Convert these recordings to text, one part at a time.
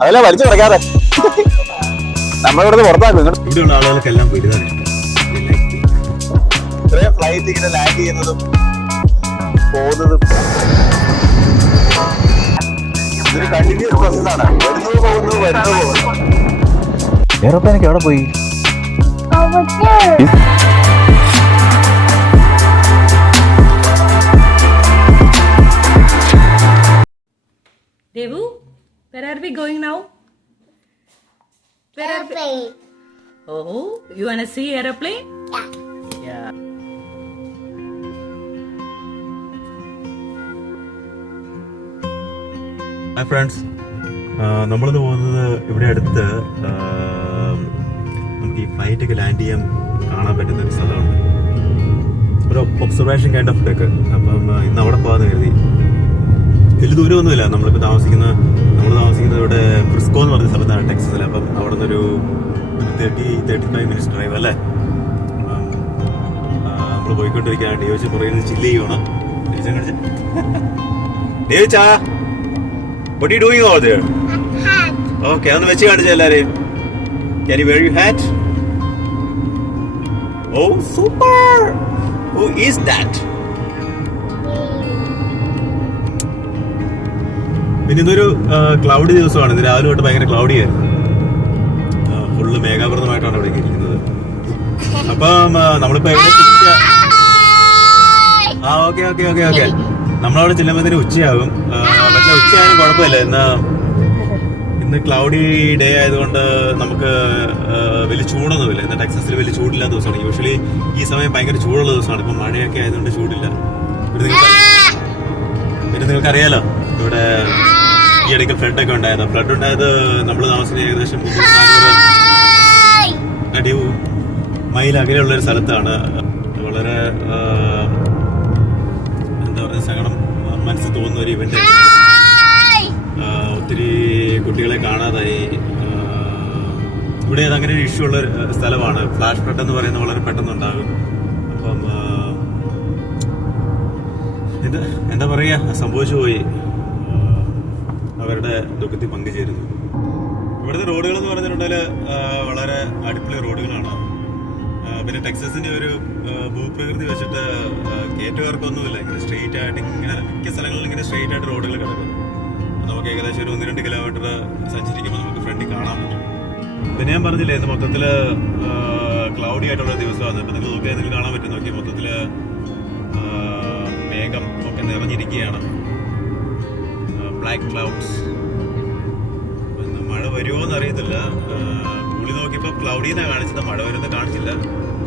അതല്ല വലിച്ചു കിടക്കാതെ നമ്മളിവിടുന്ന് പുറത്താക്കും. ഇവിടെയുള്ള ആളുകൾക്കെല്ലാം വലുതാണ് ഇഷ്ടം. ഇത്രയും ഫ്ലൈറ്റ് ഇങ്ങനെ ലാൻഡ് ചെയ്യുന്നതും പോകുന്നതും ഇതൊരു കണ്ടിന്യൂസ് പ്രോസസ്സാണ്. വരുന്നത് പോകുന്നു വരുന്നത് പോകുന്നു. എയർപ്ലെയിനൊക്കെ എവിടെ പോയി? Devu, where are we going now? Where Airplane. are we? Oh, you wanna see aeroplane? Yeah. Yeah. Hi friends, നമ്മളിന്ന് പോകുന്നത് ഇവിടെ അടുത്ത് നമുക്ക് ഈ ഫ്ലൈറ്റൊക്കെ ലാൻഡ് ചെയ്യാൻ കാണാൻ പറ്റുന്ന ഒരു സ്ഥലമുണ്ട്. ഒരു ഒബ്സർവേഷൻ കൈൻഡ് ഓഫ് ഡെക്ക്. അപ്പം ഇന്ന് അവിടെ പോകാമെന്ന് കരുതി. വലിയ ദൂരമൊന്നുമില്ല. നമ്മൾ താമസിക്കുന്നത് ഇവിടെ ഫ്രിസ്കോ എന്ന് പറഞ്ഞ സ്ഥലത്താണ്, ടെക്സസിൽ. അപ്പം അവിടെ നിന്നൊരു 35 മിനിറ്റ്സ് ഡ്രൈവ് അല്ലേ. നമ്മൾ പോയിക്കൊണ്ടിരിക്കുകയാണ്. ഡേവിച്ച് പുറകിൽ നിന്ന് ചില്ല് ചെയ്യുവാണ്. ഡേവിച്ചാ, what are you doing over there? Hat. Okay, ഒന്ന് വെച്ച് കാണിച്ചു എല്ലാരെയും. Can you wear your hat? Oh, super! Who is that? പിന്നെ ഇന്നൊരു ക്ലൗഡി ദിവസമാണ്. ഇന്ന് രാവിലെ തൊട്ട് ഭയങ്കര ക്ലൗഡി ആയിരുന്നു. ഫുള്ള് മേഘാവൃതമായിട്ടാണ് ഇവിടെ ഇരിക്കുന്നത്. അപ്പം നമ്മളിപ്പോ എവിടെ ഓക്കെ നമ്മളവിടെ ചെല്ലുമ്പോഴത്തേന് ഉച്ചയാകും. പക്ഷെ ഉച്ചയായാലും കുഴപ്പമില്ല. ഇന്ന് ക്ലൗഡി ഡേ ആയതുകൊണ്ട് നമുക്ക് വലിയ ചൂടൊന്നുമില്ല. ഇന്ന് ടെക്സസിൽ വലിയ ചൂടില്ലാത്ത ദിവസമാണ്. യൂഷ്വലി ഈ സമയം ഭയങ്കര ചൂടുള്ള ദിവസമാണ്. ഇപ്പം മഴയൊക്കെ ആയതുകൊണ്ട് ചൂടില്ല. പിന്നെ നിങ്ങൾക്കറിയാലോ, ഇവിടെ ഈ ഇടയ്ക്ക് ഫ്ലഡ് ഉണ്ടായത് നമ്മൾ താമസിക്കുന്ന ഏകദേശം 300-400 അടി മൈൽ അകലെയുള്ളൊരു സ്ഥലത്താണ്. വളരെ എന്താ പറയുക, സങ്കടം മനസ്സിൽ തോന്നുന്ന ഒരു ഇവന്റ്. ഒത്തിരി കുട്ടികളെ കാണാതായി. ഇവിടെ അതങ്ങനെ ഒരു ഇഷ്യൂ ഉള്ള സ്ഥലമാണ്. ഫ്ലാഷ് ഫ്ലഡ് എന്ന് പറയുന്നത് വളരെ പെട്ടെന്നുണ്ടാകും. അപ്പം ഇത് എന്താ പറയുക, സംഭവിച്ചു പോയി. അവരുടെ ദുഃഖത്തിൽ പങ്കുചേരുന്നു. ഇവിടുത്തെ റോഡുകൾ എന്ന് പറഞ്ഞിട്ടുണ്ടെങ്കിൽ വളരെ അടിപൊളി റോഡുകളാണ്. പിന്നെ ടെക്സസിന്റെ ഒരു ഭൂപ്രകൃതി വെച്ചിട്ട് കയറ്റുകാർക്കൊന്നുമില്ല. ഇങ്ങനെ സ്ട്രെയിറ്റ് ആയിട്ട് ഇങ്ങനെ മിക്ക സ്ഥലങ്ങളിലും ഇങ്ങനെ സ്ട്രെയിറ്റ് ആയിട്ട് റോഡുകൾ കിടക്കും. നമുക്ക് ഏകദേശം ഒരു 1-2 കിലോമീറ്റർ സഞ്ചരിക്കുമ്പോൾ നമുക്ക് ഫ്രണ്ടിൽ കാണാൻ പറ്റും. പിന്നെ ഞാൻ പറഞ്ഞില്ലേ, ഇന്ന് മൊത്തത്തില് ക്ലൗഡി ആയിട്ടുള്ള ദിവസമാണ്. ഇപ്പൊ നിങ്ങൾ നോക്കിയാൽ നിങ്ങൾക്ക് കാണാൻ പറ്റും. നോക്കി മൊത്തത്തില് മേഘം ഒക്കെ നിറഞ്ഞിരിക്കുകയാണ്. Black clouds. മഴ വരുമോ എന്ന് അറിയത്തില്ല. പുളി നോക്കിയപ്പോൾ ക്ലൗഡിന്നാണ് കാണിച്ചത്. മഴ വരുന്നത് കാണിച്ചില്ല.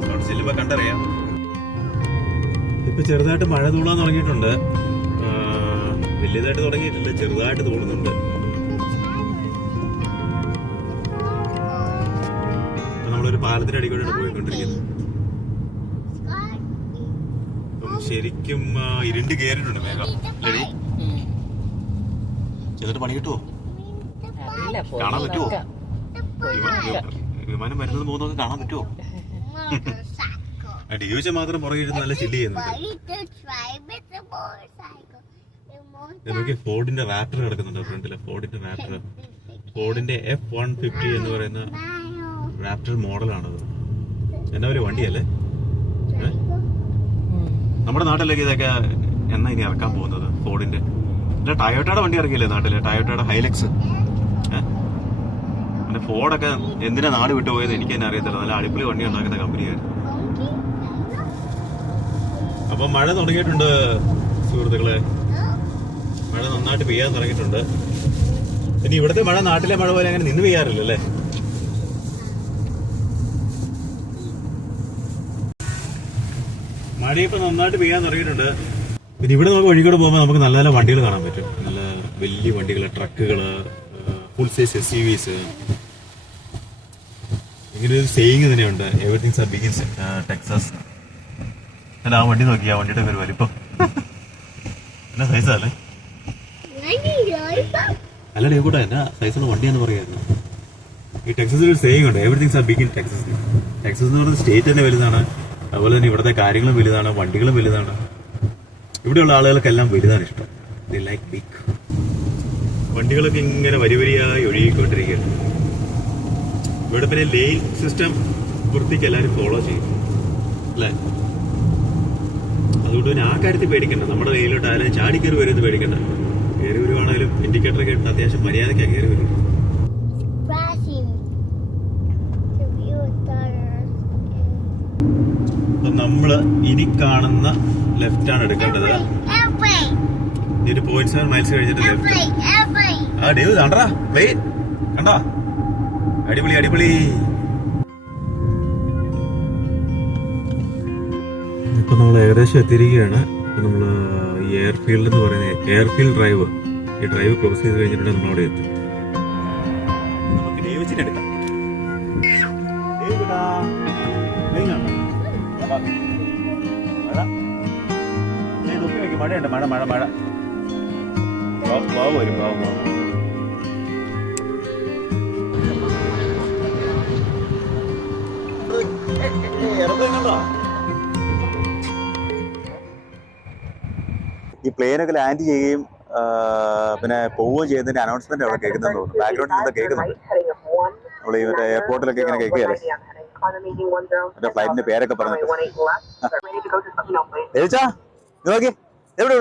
അവിടെ ചെല്ലുമ്പോൾ കണ്ടറിയാം. ഇപ്പൊ ചെറുതായിട്ട് മഴ തൂളാൻ തുടങ്ങിയിട്ടുണ്ട്. വലിയതായിട്ട് തുടങ്ങിയിട്ടില്ല, ചെറുതായിട്ട് തൂളുന്നുണ്ട്. നമ്മളൊരു പാലത്തിന്റെ അടിക്കൂടെയാണ് പോയിക്കൊണ്ടിരിക്കുന്നത്. ശരിക്കും ഇരുണ്ട് കയറിയിട്ടുണ്ട് മേഘം. ചെന്നിട്ട് പണി കിട്ടുമോ? കാണാൻ പറ്റുമോ? വിമാനം വരുന്നത് പോകുന്നതൊക്കെ കാണാൻ പറ്റുമോ? ഡിയോച്ച മാത്രം പുറകെ ഇരുന്ന് നല്ല ചില്ല് ചെയ്യുന്നുണ്ട്. നമുക്ക് ഫോർഡിന്റെ റാപ്റ്റർ കിടക്കുന്നുണ്ട് ഫ്രണ്ടില്. ഫോർഡിന്റെ F-150 എന്ന് പറയുന്ന റാപ്റ്റർ മോഡലാണത്. എന്നാ ഒരു വണ്ടിയല്ലേ. നമ്മുടെ നാട്ടിലേക്ക് ഇതൊക്കെ എന്നാ ഇനി ഇറക്കാൻ പോകുന്നത്? ഫോർഡിന്റെ ടയോട്ടയുടെ വണ്ടി ഇറക്കിയില്ലേ നാട്ടില്, ടയോട്ടയുടെ ഹൈലക്സ്. പിന്നെ ഫോർഡൊക്കെ എന്തിനാ നാട് വിട്ടുപോയത് എനിക്ക് തന്നെ അറിയത്തില്ല. നല്ല അടിപൊളി വണ്ടി ഉണ്ടാക്കുന്ന കമ്പനിയായിരുന്നു. അപ്പൊ മഴ തുടങ്ങിയിട്ടുണ്ട് സുഹൃത്തുക്കളെ. മഴ നന്നായിട്ട് പെയ്യാൻ തുടങ്ങിയിട്ടുണ്ട്. ഇനി ഇവിടുത്തെ മഴ നാട്ടിലെ മഴ പോലെ അങ്ങനെ നിന്ന് പെയ്യാറില്ലല്ലേ. മഴ ഇപ്പൊ നന്നായിട്ട് പെയ്യാൻ തുടങ്ങിയിട്ടുണ്ട്. പിന്നെ ഇവിടെ നമുക്ക് വഴികൂടെ പോകുമ്പോൾ നമുക്ക് നല്ല നല്ല വണ്ടികൾ കാണാൻ പറ്റും. നല്ല വലിയ വണ്ടികള്, ട്രക്കുകള്, ഫുൾ സൈസ് SUVs. ഇങ്ങനെ ഒരു സെയിങ് തന്നെയുണ്ട്, everythings are big in Texas. അല്ല, ആ വണ്ടി നോക്കി, ആ വണ്ടിയുടെ പേര് വലിപ്പം എന്നാ സൈസല്ലേ. അല്ല ഡേക്കൂട്ടാ, എന്നാ സൈസുള്ള വണ്ടിയാന്ന് പറയായിരുന്നു. ഈ ടെക്സസിൽ ഒരു സെയിങ് ഉണ്ട്, everythings are big in Texas. Texas എന്ന് പറയുന്നത് സ്റ്റേറ്റ് തന്നെ വലുതാണ്. അതുപോലെ തന്നെ ഇവിടുത്തെ കാര്യങ്ങളും വലുതാണ്, വണ്ടികളും വലുതാണ്. ഇവിടെയുള്ള ആളുകൾക്കെല്ലാം വലുതാണ് ഇഷ്ടം. They like big. വണ്ടികളൊക്കെ ഇങ്ങനെ വരി വരിയായി ഒഴുകിക്കൊണ്ടിരിക്കുകയാണ്. ഇവിടെ പിന്നെ ലെയിൻ സിസ്റ്റം വൃത്തിക്ക് എല്ലാവരും ഫോളോ ചെയ്യും അല്ലേ? അതുകൊണ്ട് പിന്നെ ആ കാര്യത്തിൽ പേടിക്കണ്ട. നമ്മുടെ കയ്യിലോട്ട് ആരും ചാടിക്കയറി വരുന്നത് പേടിക്കണ്ട. കയറി വരുവാണെങ്കിലും ഇൻഡിക്കേറ്റർ ഒക്കെ ഇട്ട് അത്യാവശ്യം മര്യാദയ്ക്കാണ് കയറി വരും. അപ്പൊ നമ്മള് ഇനി കാണുന്ന ലെഫ്റ്റ് ആണ് എടുക്കേണ്ടത്. ഒരു 0.7 മൈൽസ് കഴിഞ്ഞിട്ട് ലെഫ്റ്റ്. ആ ഡേവ് കണ്ടാ പ്ലെയിൻ കണ്ടാ? അടിപൊളി അടിപൊളി. ഇപ്പൊ നമ്മൾ ഏകദേശം എത്തിയിരിക്കുകയാണ്. ഇപ്പൊ നമ്മള് ഈ എയർഫീൽഡ് എന്ന് പറയുന്നത് എയർഫീൽഡ് ഡ്രൈവ്, ഈ ഡ്രൈവ് ക്രോസ് ചെയ്ത് കഴിഞ്ഞിട്ടുണ്ടെങ്കിൽ നമ്മളവിടെ എത്തും. നമുക്ക് ഡേവിച്ചിട്ട് എടുക്കാം. മഴയുണ്ട്, മഴ മഴ മഴ വരും. ഈ പ്ലെയിനൊക്കെ ലാൻഡ് ചെയ്യുകയും പിന്നെ പോവുകയും ചെയ്യുന്നതിന്റെ അനൗൺസ്മെന്റ് അവിടെ കേൾക്കുന്നെന്ന് തോന്നുന്നു. ബാക്ക്ഗ്രൗണ്ടിൽ നിന്ന് കേൾക്കുന്നുണ്ട്. നമ്മൾ ഈ മറ്റേ എയർപോർട്ടിലൊക്കെ ഇങ്ങനെ കേൾക്കുകയല്ലേ മറ്റേ ഫ്ലൈറ്റിന്റെ പേരൊക്കെ പറഞ്ഞിട്ട്. ഏച്ചാ നോക്കി എവിടെ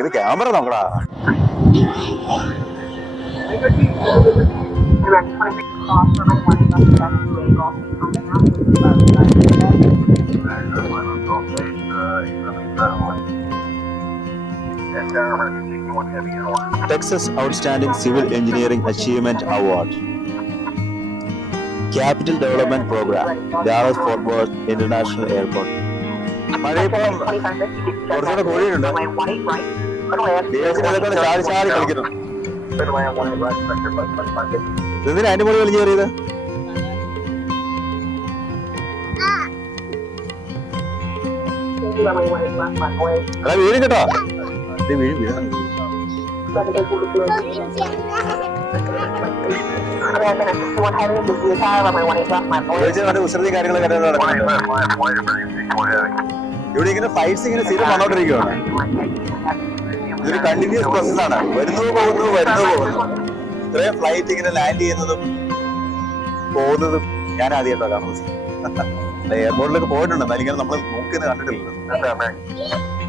ഇത് ക്യാമറ നോക്കടാ. Texas Outstanding Civil Engineering Achievement Award, Capital Development Program, Dallas Fort Worth International Airport. മഴയിപ്പം കുറച്ചുകൂടെ കൂടിയിട്ടുണ്ട്. ചാടി ചാടി കളിക്കുന്നു. ഇതിന് അതിന്റെ മുകളിൽ വലിഞ്ഞു കയറിയത് അല്ല വീഴും കേട്ടോ. വീഴും കുസൃതി കാര്യങ്ങളൊക്കെ ഇവിടെ ഇങ്ങനെ ഫ്ലൈറ്റ്സ് ഇങ്ങനെ സ്ഥിരം വന്നോണ്ടിരിക്കുകയാണ്. ഇതൊരു കണ്ടിന്യൂസ് പ്രോസസ്സാണ്. വരുന്നു പോകുന്നു. ഇത്രയും ഫ്ലൈറ്റ് ഇങ്ങനെ ലാൻഡ് ചെയ്യുന്നതും പോകുന്നതും ഞാൻ ആദ്യമായിട്ടോ കാണുന്നത്. എയർപോർട്ടിലൊക്കെ പോയിട്ടുണ്ട്, എന്നാലും ഇങ്ങനെ നമ്മൾ നോക്കിയെന്ന് കണ്ടിട്ടില്ലല്ലോ.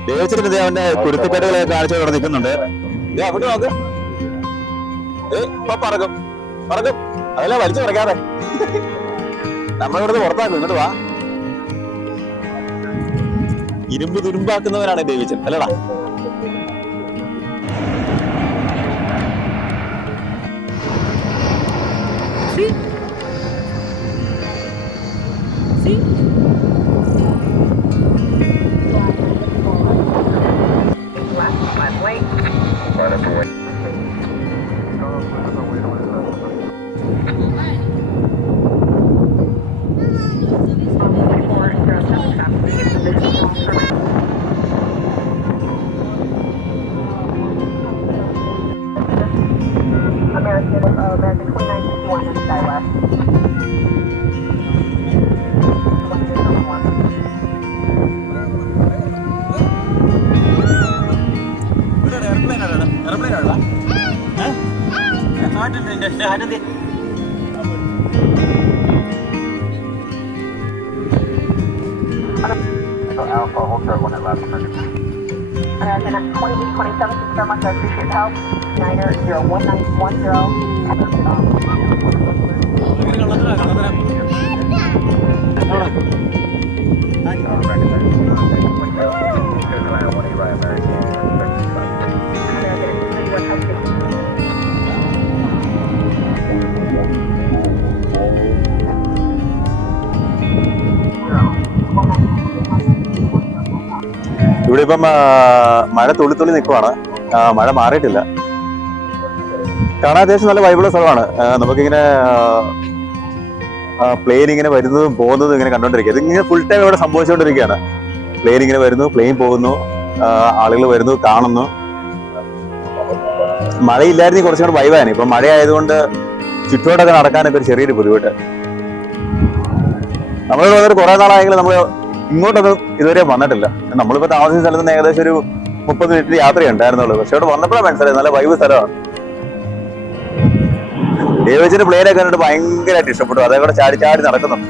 ദേവച്ചിട്ട് അവന്റെ കുരുത്തക്കേടുകളൊക്കെ കാണിച്ചു അവിടെ നിൽക്കുന്നുണ്ട്. അങ്ങോട്ട് നോക്ക്. ഇപ്പൊ പറക്കും അതല്ല വലിച്ചു പറക്കാതെ നമ്മളിവിടുന്ന് പുറത്താക്കും. ഇങ്ങോട്ട് വാ. ഇരുമ്പ് തുരുമ്പാക്കുന്നവനാണ് ദേവിച്ചൻ അല്ലടാ. American 2961 in SkyWest. Alpha Hotel 1 at last American 2827, so much. I appreciate the help. Niner 01910. ഇവിടെ ഇപ്പം മഴ തുള്ളി നിൽക്കുവാണ്. മഴ മാറിയിട്ടില്ല. കാണാൻ അത്യാവശ്യം നല്ല വൈബിളുള്ള സ്ഥലമാണ്. നമുക്കിങ്ങനെ പ്ലെയിൻ ഇങ്ങനെ വരുന്നതും പോകുന്നതും ഇങ്ങനെ കണ്ടോണ്ടിരിക്കുക. ഇതിങ്ങനെ ഫുൾ ടൈം ഇവിടെ സംഭവിച്ചുകൊണ്ടിരിക്കുകയാണ്. പ്ലെയിൻ ഇങ്ങനെ വരുന്നു, പ്ലെയിൻ പോകുന്നു, ആളുകൾ വരുന്നു, കാണുന്നു. മഴയില്ലായിരുന്നെങ്കിൽ കുറച്ചും കൂടെ വൈബാണ്. ഇപ്പം മഴ ആയതുകൊണ്ട് ചുറ്റോട്ടൊക്കെ നടക്കാനൊക്കെ ഒരു ചെറിയൊരു ബുദ്ധിമുട്ട്. നമ്മളിവിടെ വന്നിട്ട് കുറെ നാളായെങ്കിലും നമ്മൾ ഇങ്ങോട്ടൊന്നും ഇതുവരെ വന്നിട്ടില്ല. നമ്മളിപ്പോ താമസിക്കുന്ന സ്ഥലത്ത് നിന്ന് ഏകദേശം ഒരു 30 മിനിറ്റ് യാത്രയുണ്ടായിരുന്നുള്ളൂ. പക്ഷെ ഇവിടെ വന്നപ്പോഴാണ് മനസ്സിലായത് നല്ല വൈബ് സ്ഥലമാണ്. ദേവച്ചിന്റെ പ്ലെയിനൊക്കെ കണ്ടിട്ട് ഭയങ്കരമായിട്ട് ഇഷ്ടപ്പെട്ടു. അതേ കൂടെ ചാടി ചാടി നടക്കുന്നുണ്ട്.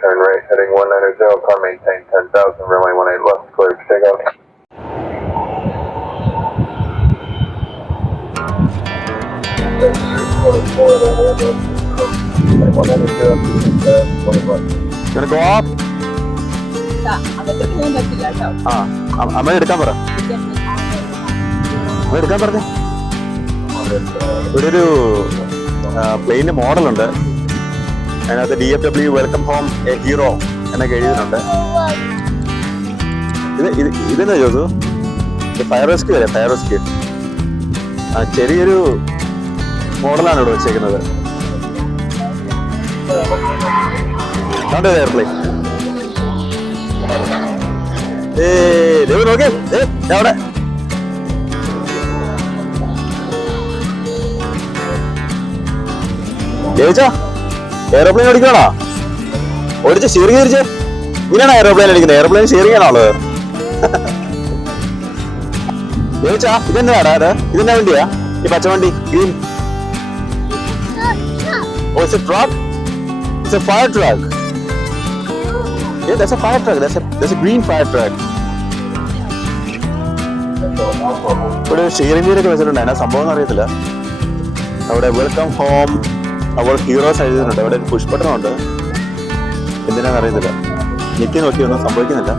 Turn right, heading 190, car maintain 10,000, runway 18 left, clear for takeoff. Gonna go up? ആ അമ്മ എടുക്കാൻ പറ. അമ്മ എടുക്കാൻ പറഞ്ഞേ. ഇവിടെ ഒരു പ്ലെയിനിന്റെ മോഡലുണ്ട്. അതിനകത്ത് DFW welcome home A hero എന്നൊക്കെ എഴുതിയിട്ടുണ്ട്. ഇതെന്നാ ചോദിച്ചു? ഫയർ റെസ്ക്യൂ അല്ലേ? Fire rescue. ചെറിയൊരു മോഡലാണ് ഇവിടെ വെച്ചേക്കുന്നത്. കണ്ടോ എയർപ്ലെയിൻ? നോക്കേ അവിടെ ജയിച്ചാ എയർപ്ലെയിൻ ഓടിക്കണോ? ഓടിച്ച് ഷെയറിംഗ് തിരിച്ച് ഇങ്ങനെയാണോ എയർപ്ലെയിൻ അടിക്കുന്നത്? എയർപ്ലെയിൻ ഷെയറിംഗ് ആണോ ഉള്ളത്? ജയിച്ചാ ഇതെന്താടാ? ഇതെന്നാ വണ്ടിയാ ഈ പച്ചവണ്ടി? Green. Oh, it's a truck? It's a fire truck. Yeah, that's a fire truck. That's a green fire truck. ഇവിടെ ഷെയറിംഗ് വീലൊക്കെ വെച്ചിട്ടുണ്ട്. അതിനാ സംഭവം അറിയത്തില്ല. അവിടെ വെൽക്കം ഹോം അവർ ഹീറോസ് എഴുതിയിട്ടുണ്ട്. അവിടെ ഒരു പുഷ് ബട്ടൺ ഉണ്ട്. എന്തിനാന്ന് അറിയത്തില്ല. ഞെക്കി നോക്കി ഒന്നും സംഭവിക്കുന്നില്ല.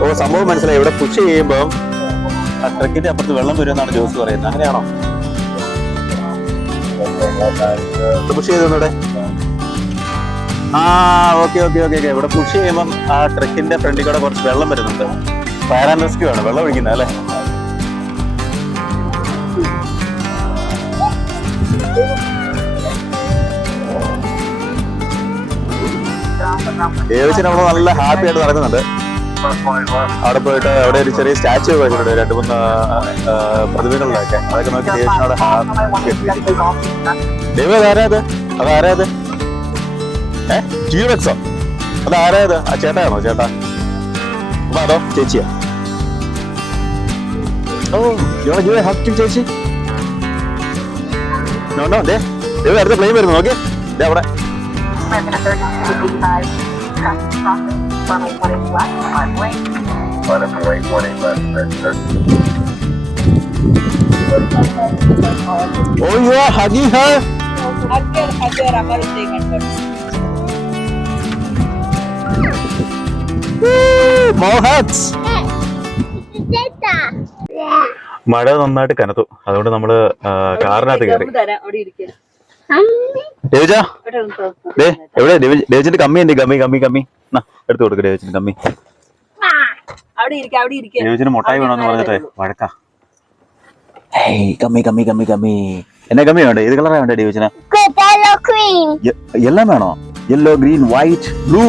ഓ, സംഭവം മനസ്സിലായി. ഇവിടെ പുഷ് ചെയ്യുമ്പോൾ ആ ട്രക്കിന്റെ അപ്പുറത്ത് വെള്ളം വരുമെന്നാണ് ജോസ് പറയുന്നത്. അങ്ങനെയാണോ? പുഷ് ചെയ്തോന്നൂടെ? ആ ഓക്കെ ഓക്കെ ഓക്കെ ഓക്കെ. ഇവിടെ പുഷ് ചെയ്യുമ്പം ആ ട്രക്കിന്റെ ഫ്രണ്ടിൽ കൂടെ കുറച്ച് വെള്ളം വരുന്നുണ്ട്. ഫയർ ആൻഡ് റെസ്ക്യൂ ആണ് വെള്ളം ഒഴിക്കുന്നത് അല്ലേ? ദേവച്ചിന് അവിടെ നല്ല ഹാപ്പി ആയിട്ട് നടക്കുന്നുണ്ട്. അവിടെ പോയിട്ട് അവിടെ ഒരു ചെറിയ സ്റ്റാച്ചു വെച്ചിട്ടുണ്ട്. 2-3 പ്രതിമകളിലൊക്കെ. അതൊക്കെ നോക്കി ദേവച്ചിനവിടെ ഹാപ്പി. ദേവ അതാരാത്? അതാരാത്? ടീറക്സോ? അതാരാത്? ആ ചേട്ടായാണോ? ചേട്ടാ അതോ ചേച്ചിയാ? ഓ ഹാപ്പി ചേച്ചി. നോണ്ടോ ദേ ദേവ അടുത്ത പ്ലെയിൻ വരുന്നു. നോക്കി ദേ അവിടെ. Oh, you are hugging her? More hugs. മഴ നന്നായിട്ട് കനത്തു. അതുകൊണ്ട് നമ്മള് കാറിനകത്ത് കയറി. ദേവജ എവിടെ? ദേവജിന്റെ കമ്മി ഉണ്ട്. കമ്മി കമ്മി കമ്മി എടുത്തു കൊടുക്ക. ദേവജിന്റെ കമ്മി. ദേവജിന് മുട്ടായി വേണമെന്ന് പറഞ്ഞിട്ട് വഴക്കാ. കമ്മി കമ്മി കമ്മി കമ്മി. എന്നാ കമ്മി വേണ്ടേ? ഏത് കളറാ വേണ്ടേ ദേവജിന്? എല്ലാം വേണോ? Yellow, green, white, blue.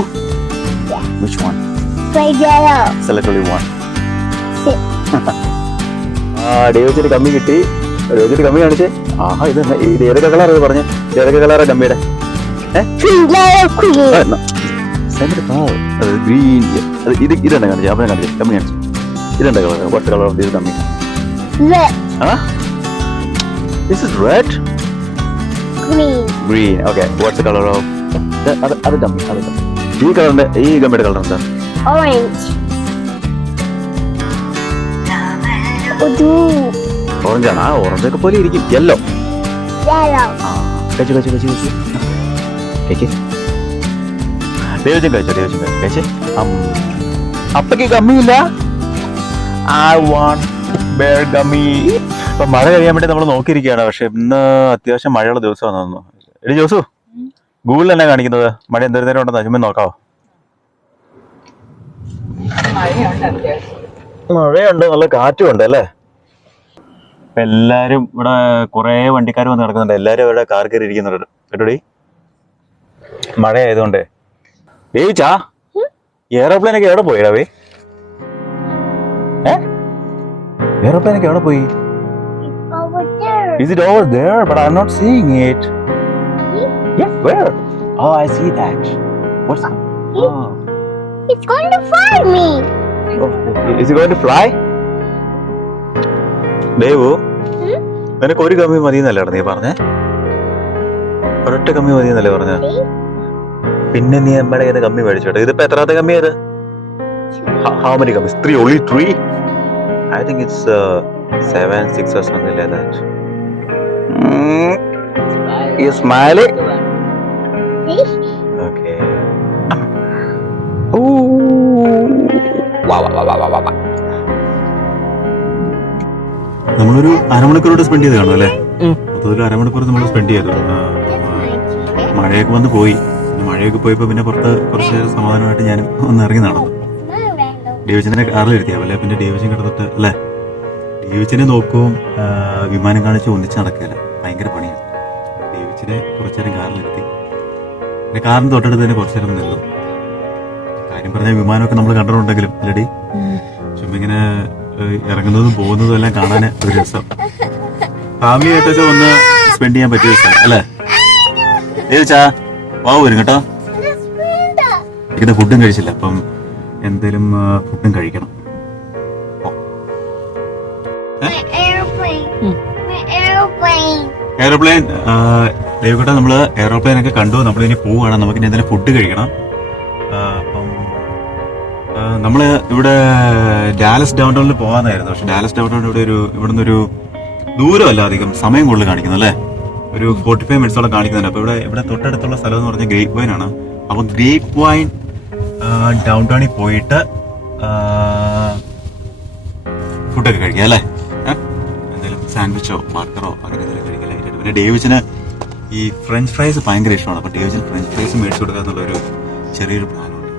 Which one? Select only one. ദേവജിന് കമ്മി കിട്ടി. ദേവജിന് കമ്മി കാണിച്ചേ. ആഹാ, ഇത് ഏതൊക്കെ കളറാ പറഞ്ഞേ? ഏതൊക്കെ കളറാ കമ്മിയുടെ? ഗ്രീൻ. ഇതെന്താ കാണിച്ചേ? അവനെ കാണിച്ചേ. കമ്മി കാണിച്ചു. ഇതെന്താ colour? What colour of this കമ്മി? This is red. Green. Okay. What's the color of? അത് കമ്മി. അത് കമ്മി. ഈ കളറിന്റെ ഈ കമ്മിയുടെ കളർ എന്താ? ഓറഞ്ച് ആണ്. ആ ഓറഞ്ച് ഒക്കെ പോലെ ഇരിക്കും. യെല്ലോ. കഴിച്ചു കഴിച്ചു കഴിച്ചു കഴിച്ചു കഴിച്ചു. ദേവജൻ കഴിച്ചോ? ദേവജൻ കഴിച്ചേ. അപ്പക്ക് കമ്മിയില്ല. I want bear gummy. ഇപ്പൊ മഴ കഴിയാൻ വേണ്ടി നമ്മൾ നോക്കിയിരിക്കുകയാണ്. പക്ഷെ ഇന്ന് അത്യാവശ്യം മഴയുള്ള ദിവസമാണ് തോന്നുന്നു. എടി ജോസു, ഗൂഗിളിൽ തന്നെ കാണിക്കുന്നത് മഴ എന്തൊരു നേരം ഉണ്ടെന്ന് ചുമ്മാ നോക്കാവോ? മഴയുണ്ട്, നല്ല കാറ്റും ഉണ്ട് അല്ലേ? ഇപ്പൊ എല്ലാരും ഇവിടെ കുറെ വണ്ടിക്കാർ വന്ന് നടക്കുന്നുണ്ട്. എല്ലാരും അവരുടെ കാർ കയറി ഇരിക്കുന്നുണ്ട് കേട്ടോടി. മഴ ആയതുകൊണ്ട്. ഏയ്ച്ചാ, എയറോപ്ലെയിൻ ഒക്കെ എവിടെ പോയിടാവേ? എയർപ്ലെയിൻ ഒക്കെ എവിടെ പോയി? Over there. Is it over there? But I'm not seeing it. Yeah, where? Oh, I see that. What's that? Oh. It's going to fly me. Oh, is it going to fly? Devu, നിനക്ക് ഒരു കമ്മി മതി എന്നല്ലേ നീ പറഞ്ഞേ? ഒരൊറ്റ കമ്മി മതി എന്നല്ലേ പറഞ്ഞ? പിന്നെ നീ നമ്മുടെ കയ്യിൽ കമ്മി മേടിച്ചോട്ടെ. ഇതിപ്പോ എത്രാമത്തെ കമ്മിയത്? How many gummies? 3, only 3? I think it's 7, 6 or something like that. You smiling? Okay. നമ്മളൊരു അരമണിക്കൂറോട് സ്പെൻഡ് ചെയ്ത് കാണും അല്ലേ? മൊത്തത്തിൽ അരമണിക്കൂർ നമ്മൾ സ്പെൻഡ് ചെയ്തു. മഴയൊക്കെ വന്ന് പോയി. മഴയൊക്കെ പോയപ്പോ പിന്നെ പുറത്ത് കുറച്ച് നേരം സമാധാനമായിട്ട് ഞാൻ ഒന്ന് ഇറങ്ങി നടന്നു. ഡേവിച്ചിനെ കാറിലിരുത്തിയാ അല്ലേ? പിന്നെ ഡേവിച്ചൻ കിടന്നിട്ട് അല്ലേ, ഡേവിച്ചിനെ നോക്കും വിമാനം കാണിച്ച് ഒന്നിച്ച് നടക്കില്ല, ഭയങ്കര പണിയാണ്. ഡേവിച്ചിനെ കുറച്ചു നേരം കാറിലിരുത്തി. പിന്നെ കാറിന് തൊട്ടടുത്ത് തന്നെ കുറച്ചു നേരം നിന്നു. കാര്യം പറഞ്ഞാൽ വിമാനമൊക്കെ നമ്മൾ കണ്ടിട്ടുണ്ടെങ്കിലും അല്ലടി, ചുമ്മാ ഇങ്ങനെ ഇറങ്ങുന്നതും പോകുന്നതും എല്ലാം കാണാൻ ഒരു രസം. ഫാമിലി ആയിട്ടൊക്കെ ഒന്ന് സ്പെൻഡ് ചെയ്യാൻ പറ്റിയ സ്ഥലം അല്ലേ? ദേവിച്ചാ വാവ് വരും കേട്ടോ. ഇത് ഫുഡും കഴിച്ചില്ല, അപ്പം എന്തേലും ഫുഡും കഴിക്കണം. എയർപ്ലെയിൻ ദേവിക്കോട്ടെ, നമ്മള് എയർപ്ലെയിൻ ഒക്കെ കണ്ടു. നമ്മളിനി പോവുകയാണ്, നമുക്കിനി എന്തെങ്കിലും ഫുഡ് കഴിക്കണം. അപ്പം നമ്മള് ഇവിടെ ഡാലസ് ഡൗൺ ടൗണിൽ പോകാനായിരുന്നു. പക്ഷെ ഡാലസ് ഡൗൺ ടൗൺ ഇവിടുന്ന് ഒരു ദൂരമല്ല, അധികം സമയം കൂടുതൽ കാണിക്കുന്നു അല്ലേ? ഒരു 45 മിനിറ്റ്സോളം കാണിക്കുന്നുണ്ട്. അപ്പൊ ഇവിടെ തൊട്ടടുത്തുള്ള സ്ഥലം എന്ന് പറഞ്ഞാൽ ഗ്രേപ്പ് വൈൻ ആണ്. അപ്പൊ ഗ്രേപ്പ് വൈൻ ഡൗൺ ടൗണിൽ പോയിട്ട് ഫുഡൊക്കെ കഴിക്കാം അല്ലേ? എന്തെങ്കിലും സാൻഡ്വിച്ചോ ബർഗറോ അങ്ങനെ എന്തെങ്കിലും കഴിക്കലായിട്ട്. പിന്നെ ഡേവിച്ചിന് ഈ ഫ്രഞ്ച് ഫ്രൈസ് ഭയങ്കര ഇഷ്ടമാണ്. അപ്പൊ ഡേവിച്ചിന് ഫ്രഞ്ച് ഫ്രൈസ് മേടിച്ചു കൊടുക്കുക എന്നുള്ളൊരു ചെറിയൊരു പ്ലാനുണ്ട്.